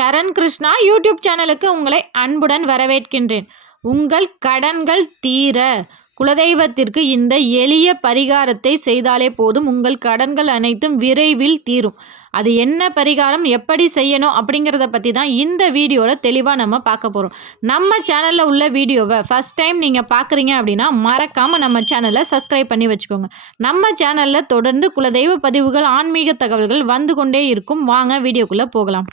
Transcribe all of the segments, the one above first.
சரண் Krishna YouTube சேனலுக்கு உங்களை அன்புடன் வரவேற்கின்றேன். உங்கள் கடன்கள் தீர குலதெய்வத்திற்கு இந்த எளிய பரிகாரத்தை செய்தாலே போதும். உங்கள் கடன்கள் அனைத்தும் விரைவில் தீரும். அது என்ன பரிகாரம், எப்படி செய்யணும் அப்படிங்கிறத பற்றி தான் இந்த வீடியோவில் தெளிவாக நம்ம பார்க்க போகிறோம். நம்ம சேனலில் உள்ள வீடியோவை ஃபஸ்ட் டைம் நீங்கள் பார்க்குறீங்க அப்படின்னா மறக்காமல் நம்ம சேனலை சப்ஸ்கிரைப் பண்ணி வச்சுக்கோங்க. நம்ம சேனலில் தொடர்ந்து குலதெய்வ பதிவுகள், ஆன்மீக தகவல்கள் வந்து கொண்டே இருக்கும். வாங்க வீடியோக்குள்ளே போகலாம்.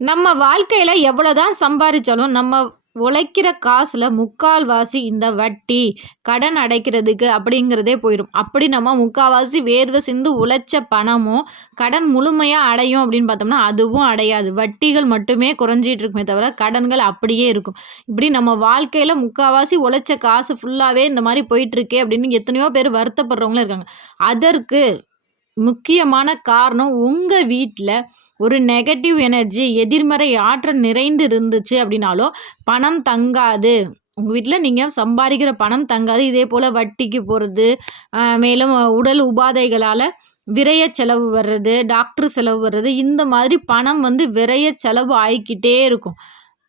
நம்ம வாழ்க்கையில் எவ்வளோதான் சம்பாதிச்சாலும் நம்ம உழைக்கிற காசில் முக்கால்வாசி இந்த வட்டி, கடன் அடைக்கிறதுக்கு அப்படிங்கிறதே போயிடும். அப்படி நம்ம முக்கால்வாசி வேர்வை சிந்து உழைச்ச பணமும் கடன் முழுமையாக அடையும் அப்படின்னு பார்த்தோம்னா அதுவும் அடையாது. வட்டிகள் மட்டுமே குறைஞ்சிட்டு இருக்குமே தவிர கடன்கள் அப்படியே இருக்கும். இப்படி நம்ம வாழ்க்கையில் முக்கால்வாசி உழைச்ச காசு ஃபுல்லாகவே இந்த மாதிரி போயிட்டுருக்கே அப்படின்னு எத்தனையோ பேர் வருத்தப்படுறவங்களும் இருக்காங்க. அதற்கு முக்கியமான காரணம், உங்கள் வீட்டில் ஒரு நெகட்டிவ் எனர்ஜி, எதிர்மறை ஆற்றல் நிறைந்து இருந்துச்சு அப்படின்னாலும் பணம் தங்காது. உங்கள் வீட்டில் நீங்கள் சம்பாதிக்கிற பணம் தங்காது. இதே போல் வட்டிக்கு போகிறது, மேலும் உடல் உபாதைகளால் விரைய செலவு வர்றது, டாக்டர் செலவு வர்றது, இந்த மாதிரி பணம் விரைய செலவு ஆகிக்கிட்டே இருக்கும்.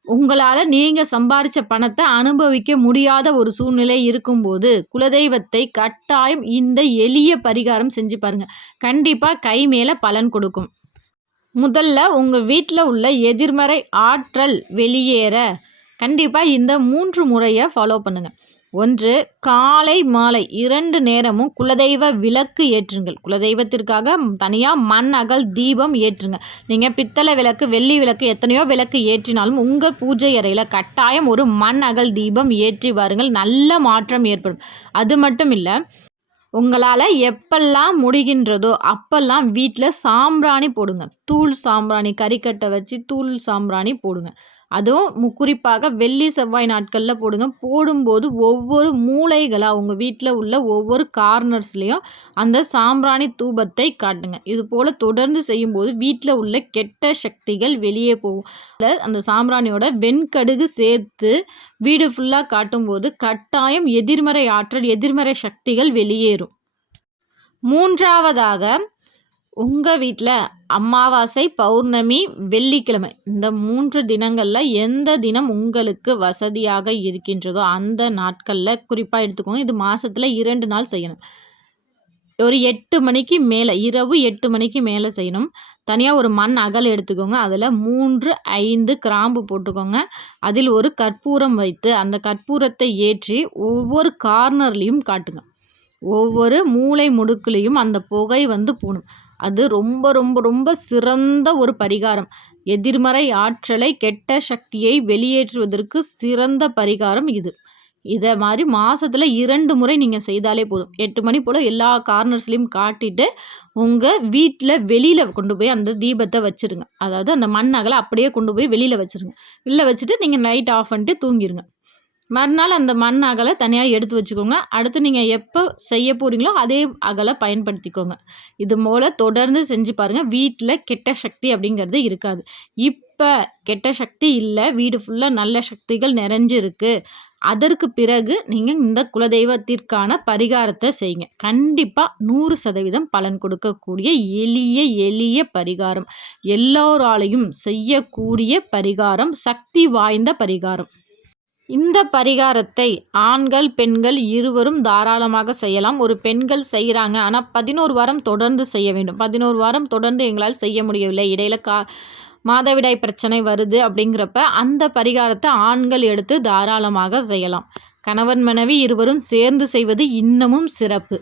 உங்களால் நீங்கள் சம்பாதிச்ச பணத்தை அனுபவிக்க முடியாத ஒரு சூழ்நிலை இருக்கும்போது குலதெய்வத்தை கட்டாயம் இந்த எளிய பரிகாரம் செஞ்சு பாருங்கள். கண்டிப்பாக கை மேலே பலன் கொடுக்கும். முதல்ல உங்கள் வீட்டில் உள்ள எதிர்மறை ஆற்றல் வெளியேற கண்டிப்பாக இந்த 3 முறையை ஃபாலோ பண்ணுங்கள். 1, காலை மாலை 2 நேரமும் குலதெய்வ விளக்கு ஏற்றுங்கள். குலதெய்வத்திற்காக தனியாக மண் அகல் தீபம் ஏற்றுங்க. நீங்கள் பித்தளை விளக்கு, வெள்ளி விளக்கு, எத்தனையோ விளக்கு ஏற்றினாலும் உங்கள் பூஜை அறையில் கட்டாயம் ஒரு மண் அகல் தீபம் ஏற்றி வாருங்கள். நல்ல மாற்றம் ஏற்படும். அது மட்டும் இல்லை, உங்களால் எப்பெல்லாம் முடிகின்றதோ அப்பெல்லாம் வீட்டில் சாம்பிராணி போடுங்க. தூள் சாம்பிராணி, கறிக்கட்டை வச்சு தூள் சாம்பிராணி போடுங்க. அதுவும் குறிப்பாக வெள்ளி செவ்வாய் நாட்களில் போடுங்க. போடும்போது ஒவ்வொரு மூலைகளாக உங்கள் வீட்டில் உள்ள ஒவ்வொரு கார்னர்ஸ்லேயும் அந்த சாம்பிராணி தூபத்தை காட்டுங்க. இது போல் தொடர்ந்து செய்யும்போது வீட்டில் உள்ள கெட்ட சக்திகள் வெளியே போகும். அந்த சாம்பிராணியோட வெண்கடுகு சேர்த்து வீடு ஃபுல்லாக காட்டும்போது கட்டாயம் எதிர்மறை ஆற்றல், எதிர்மறை சக்திகள் வெளியேறும். 3வதாக, உங்கள் வீட்டில் அமாவாசை, பௌர்ணமி, வெள்ளிக்கிழமை இந்த 3 தினங்களில் எந்த தினம் உங்களுக்கு வசதியாக இருக்கின்றதோ அந்த நாட்களில் குறிப்பாக எடுத்துக்கோங்க. இது மாதத்தில் 2 நாள் செய்யணும். ஒரு 8 மணிக்கு மேலே, இரவு 8 மணிக்கு மேலே செய்யணும். தனியாக ஒரு மண் அகல் எடுத்துக்கோங்க. அதில் 3, 5 கிராம்பு போட்டுக்கோங்க. அதில் ஒரு கற்பூரம் வைத்து அந்த கற்பூரத்தை ஏற்றி ஒவ்வொரு கார்னர்லேயும் காட்டுங்க. ஒவ்வொரு மூலை முடுக்குலேயும் அந்த புகை போகணும். அது ரொம்ப ரொம்ப ரொம்ப சிறந்த ஒரு பரிகாரம். எதிர்மறை ஆற்றலை, கெட்ட சக்தியை வெளியேற்றுவதற்கு சிறந்த பரிகாரம் இது. இதை மாதிரி மாதத்தில் 2 முறை நீங்கள் செய்தாலே போதும். 8 மணி போல் எல்லா கார்னர்ஸ்லேயும் காட்டிட்டு உங்கள் வீட்டில் வெளியில் கொண்டு போய் அந்த தீபத்தை வச்சுருங்க. அதாவது அந்த மண் அகலை அப்படியே கொண்டு போய் வெளியில் வச்சுருங்க. வெளில வச்சுட்டு நீங்கள் லைட் ஆஃப் பண்ணிட்டு தூங்கிடுங்க. மறுநாள் அந்த மண் அகலை தனியாக எடுத்து வச்சுக்கோங்க. அடுத்து நீங்கள் எப்போ செய்ய போகிறீங்களோ அதே அகலை பயன்படுத்திக்கோங்க. இது போல் தொடர்ந்து செஞ்சு பாருங்கள். வீட்டில் கெட்ட சக்தி அப்படிங்கிறது இருக்காது. இப்போ கெட்ட சக்தி இல்லை, வீடு ஃபுல்லாக நல்ல சக்திகள் நிறைஞ்சிருக்கு. அதற்கு பிறகு நீங்கள் இந்த குலதெய்வத்திற்கான பரிகாரத்தை செய்யுங்க. கண்டிப்பாக 100% பலன் கொடுக்கக்கூடிய எளிய பரிகாரம். எல்லோராலையும் செய்யக்கூடிய பரிகாரம், சக்தி வாய்ந்த பரிகாரம். இந்த பரிகாரத்தை ஆண்கள், பெண்கள் இருவரும் தாராளமாக செய்யலாம். ஒரு பெண்கள் செய்கிறாங்க, ஆனால் 11 வாரம் தொடர்ந்து செய்ய வேண்டும். 11 வாரம் தொடர்ந்து எங்களால் செய்ய முடியவில்லை, இடையில மாதவிடாய் பிரச்சனை வருது அப்படிங்கிறப்ப அந்த பரிகாரத்தை ஆண்கள் எடுத்து தாராளமாக செய்யலாம். கணவன் மனைவி இருவரும் சேர்ந்து செய்வது இன்னமும் சிறப்பு.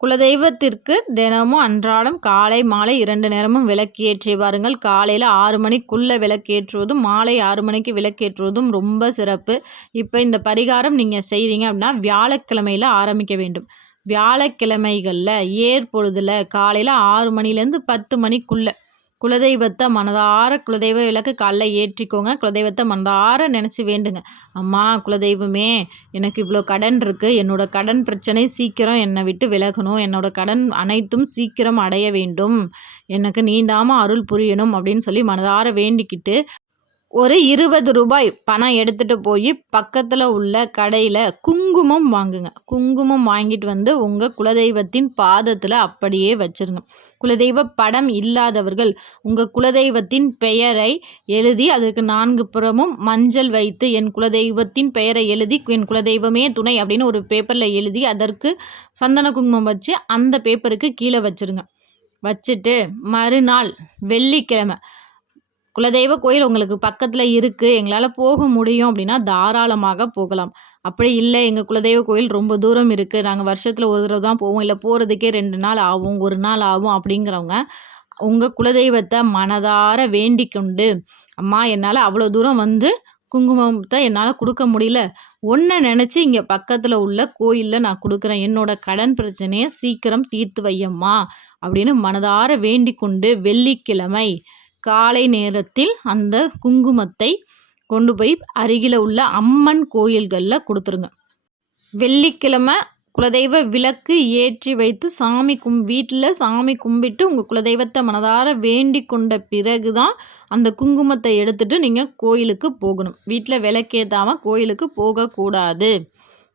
குலதெய்வத்திற்கு தினமும் அன்றாடம் காலை மாலை 2 நேரமும் விளக்கு ஏற்றி வாருங்கள். காலையில் 6 மணிக்குள்ளே விளக்கேற்றுவதும் மாலை 6 மணிக்கு விளக்கேற்றுவதும் ரொம்ப சிறப்பு. இப்போ இந்த பரிகாரம் நீங்கள் செய்கிறீங்க அப்படின்னா வியாழக்கிழமையில் ஆரம்பிக்க வேண்டும். வியாழக்கிழமைகளில் ஏற்பொழுதில் காலையில் 6 மணிலேருந்து 10 மணிக்குள்ளே குலதெய்வத்தை மனதார, குலதெய்வ விளக்கு காலைல ஏற்றிக்கோங்க. குலதெய்வத்தை மனதார நினச்சி வேண்டுங்க. அம்மா குலதெய்வமே, எனக்கு இவ்வளோ கடன் இருக்குது, என்னோடய கடன் பிரச்சனை சீக்கிரம் என்னை விட்டு விலகணும், என்னோடய கடன் அனைத்தும் சீக்கிரம் அடைய வேண்டும், எனக்கு நீந்தாமல் அருள் புரியணும் அப்படின்னு சொல்லி மனதார வேண்டிக்கிட்டு ஒரு ரூ. 20 பணம் எடுத்துகிட்டு போய் பக்கத்தில் உள்ள கடையில் குங்குமம் வாங்குங்க. குங்குமம் வாங்கிட்டு வந்து உங்கள் குலதெய்வத்தின் பாதத்தில் அப்படியே வச்சுருங்க. குலதெய்வ படம் இல்லாதவர்கள் உங்கள் குலதெய்வத்தின் பெயரை எழுதி அதுக்கு 4 புறமும் மஞ்சள் வைத்து என் குலதெய்வத்தின் பெயரை எழுதி என் குலதெய்வமே துணை அப்படின்னு ஒரு பேப்பரில் எழுதி அதற்கு சந்தன குங்குமம் வச்சு அந்த பேப்பருக்கு கீழே வச்சுருங்க. வச்சுட்டு மறுநாள் வெள்ளிக்கிழமை குலதெய்வ கோயில் உங்களுக்கு பக்கத்தில் இருக்குது, எங்களால் போக முடியும் அப்படின்னா தாராளமாக போகலாம். அப்படி இல்லை எங்கள் குலதெய்வ கோயில் ரொம்ப தூரம் இருக்குது, நாங்கள் வருஷத்தில் ஒரு தடவை தான் போவோம், இல்லை போகிறதுக்கே 2 நாள் ஆகும், 1 நாள் ஆகும் அப்படிங்கிறவங்க உங்கள் குலதெய்வத்தை மனதார வேண்டிக் கொண்டு, அம்மா என்னால் அவ்வளோ தூரம் வந்து குங்குமத்தை என்னால் கொடுக்க முடியல, ஒன்றை நினச்சி இங்கே பக்கத்தில் உள்ள கோயிலில் நான் கொடுக்குறேன், என்னோட கடன் பிரச்சனையை சீக்கிரம் தீர்த்து வையம்மா அப்படின்னு மனதார வேண்டிக் கொண்டு வெள்ளிக்கிழமை காலை நேரத்தில் அந்த குங்குமத்தை கொண்டு போய் அருகில் உள்ள அம்மன் கோயில்களில் கொடுத்துருங்க. வெள்ளிக்கிழமை குலதெய்வ விளக்கு ஏற்றி வைத்து வீட்டில் சாமி கும்பிட்டு உங்கள் குலதெய்வத்தை மனதார வேண்டி கொண்ட பிறகு தான் அந்த குங்குமத்தை எடுத்துகிட்டு நீங்கள் கோயிலுக்கு போகணும். வீட்டில் விளக்கேற்றாமல் கோயிலுக்கு போகக்கூடாது.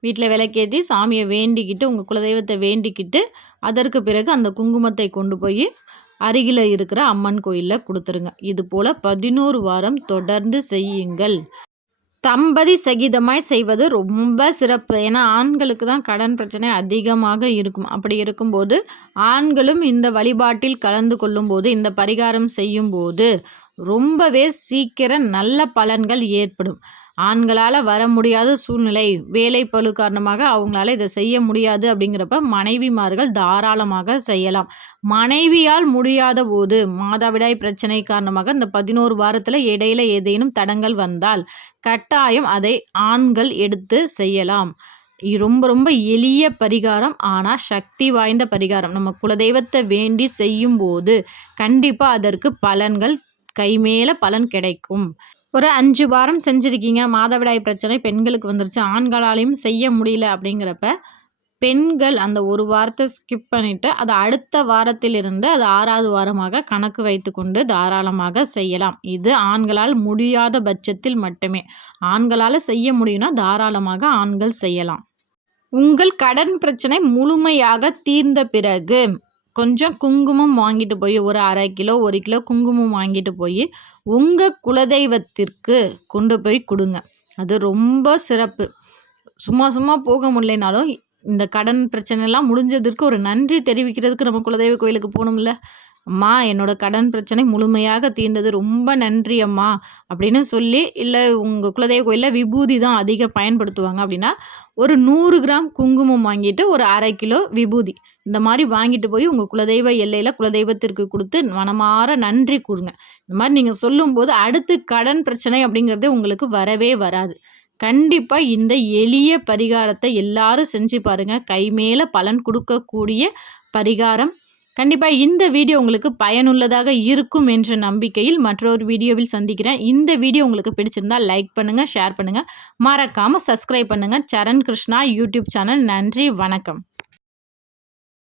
வீட்டில் விளக்கேற்றி சாமியை வேண்டிக்கிட்டு உங்கள் குலதெய்வத்தை வேண்டிக்கிட்டு அதற்கு பிறகு அந்த குங்குமத்தை கொண்டு போய் அருகில் இருக்கிற அம்மன் கோயிலில் கொடுத்துருங்க. இது போல் 11 வாரம் தொடர்ந்து செய்யுங்கள். தம்பதி சகிதமாய் செய்வது ரொம்ப சிறப்பு. ஏன்னா ஆண்களுக்கு தான் கடன் பிரச்சனை அதிகமாக இருக்கும். அப்படி இருக்கும்போது ஆண்களும் இந்த வழிபாட்டில் கலந்து கொள்ளும்போது இந்த பரிகாரம் செய்யும்போது ரொம்பவே சீக்கிரம் நல்ல பலன்கள் ஏற்படும். ஆண்களால் வர முடியாத சூழ்நிலை, வேலைப்பளு காரணமாக அவங்களால இதை செய்ய முடியாது அப்படிங்கிறப்ப மனைவிமார்கள் தாராளமாக செய்யலாம். மனைவியால் முடியாத போது மாதவிடாய் பிரச்சனை காரணமாக இந்த 11 வாரத்தில் இடையில ஏதேனும் தடங்கள் வந்தால் கட்டாயம் அதை ஆண்கள் எடுத்து செய்யலாம். ரொம்ப ரொம்ப எளிய பரிகாரம், ஆனால் சக்தி வாய்ந்த பரிகாரம். நம்ம குலதெய்வத்தை வேண்டி செய்யும்போது கண்டிப்பாக அதற்கு பலன்கள் கைமேல பலன் கிடைக்கும். ஒரு 5 வாரம் செஞ்சுருக்கீங்க, மாதவிடாய் பிரச்சனை பெண்களுக்கு வந்துருச்சு, ஆண்களாலையும் செய்ய முடியல அப்படிங்கிறப்ப பெண்கள் அந்த ஒரு வாரத்தை ஸ்கிப் பண்ணிவிட்டு அதை அடுத்த வாரத்திலிருந்து அது 6வது வாரமாக கணக்கு வைத்து கொண்டு தாராளமாக செய்யலாம். இது ஆண்களால் முடியாத பட்சத்தில் மட்டுமே. ஆண்களால் செய்ய முடியும்னா தாராளமாக ஆண்கள் செய்யலாம். உங்கள் கடன் பிரச்சனை முழுமையாக தீர்ந்த பிறகு கொஞ்சம் குங்குமம் வாங்கிட்டு போய் ஒரு 1/2 கிலோ 1 கிலோ குங்குமம் வாங்கிட்டு போய் உங்கள் குலதெய்வத்திற்கு கொண்டு போய் கொடுங்க. அது ரொம்ப சிறப்பு. சும்மா சும்மா போக முடியலைனாலும் இந்த கடன் பிரச்சனைலாம் முடிஞ்சதற்கு ஒரு நன்றி தெரிவிக்கிறதுக்கு நம்ம குலதெய்வ கோயிலுக்கு போகணும்ல. அம்மா என்னோடய கடன் பிரச்சனை முழுமையாக தீர்ந்தது, ரொம்ப நன்றி அம்மா அப்படின்னு சொல்லி, இல்லை உங்கள் குலதெய்வ கோயிலில் விபூதி தான் அதிகம் பயன்படுத்துவாங்க அப்படின்னா ஒரு 100 கிராம் குங்குமம் வாங்கிட்டு ஒரு 1/2 கிலோ விபூதி இந்த மாதிரி வாங்கிட்டு போய் உங்கள் குலதெய்வ எல்லையில் குலதெய்வத்திற்கு கொடுத்து மனமாற நன்றி கூறுங்க. இந்த மாதிரி நீங்கள் சொல்லும்போது அடுத்து கடன் பிரச்சனை அப்படிங்கிறது உங்களுக்கு வரவே வராது. கண்டிப்பாக இந்த எளிய பரிகாரத்தை எல்லாரும் செஞ்சு பாருங்கள். கை மேலே பலன் கொடுக்கக்கூடிய பரிகாரம். கண்டிப்பாக இந்த வீடியோ உங்களுக்கு பயனுள்ளதாக இருக்கும் என்ற நம்பிக்கையில் மற்றொரு வீடியோவில் சந்திக்கிறேன். இந்த வீடியோ உங்களுக்கு பிடிச்சிருந்தால் லைக் பண்ணுங்கள், ஷேர் பண்ணுங்கள், மறக்காமல் சப்ஸ்கிரைப் பண்ணுங்கள். சரண் கிருஷ்ணா யூடியூப் சேனல். நன்றி, வணக்கம்.